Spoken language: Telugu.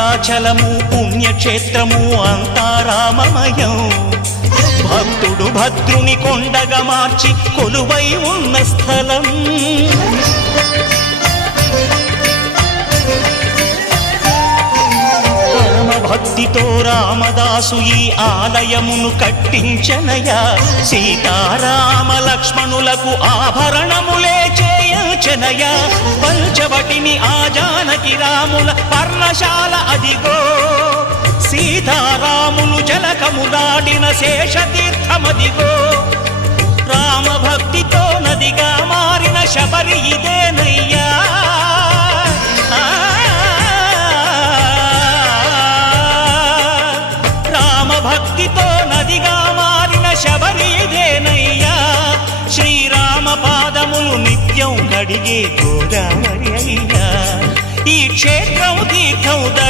భద్రాచలము పుణ్యక్షేత్రము అంతా రామమయం. భక్తుడు భద్రుని కొండగా మార్చి కొలువై ఉన్న స్థలం. భక్తితో రామదాసు ఈ ఆలయమును కట్టించనయా. సీతారామ లక్ష్మణులకు ఆభరణములే చేయించనయా. పంచవటిని ఆ జానకి రాముల పర్ణశాల అదిగో. సీతారాములు జలకము దాటిన శేషతీర్థమదిగో. రామ భక్తితో నదిగా మారిన శబరి ఇదేనయ్యా. భక్తితో నదిగా మారిన శబరి ఇదేనయ్యా. శ్రీరామ పాదములు నిత్యం కడిగే గోదావరి అయ్యా. ఈ క్షేత్రం తీర్థం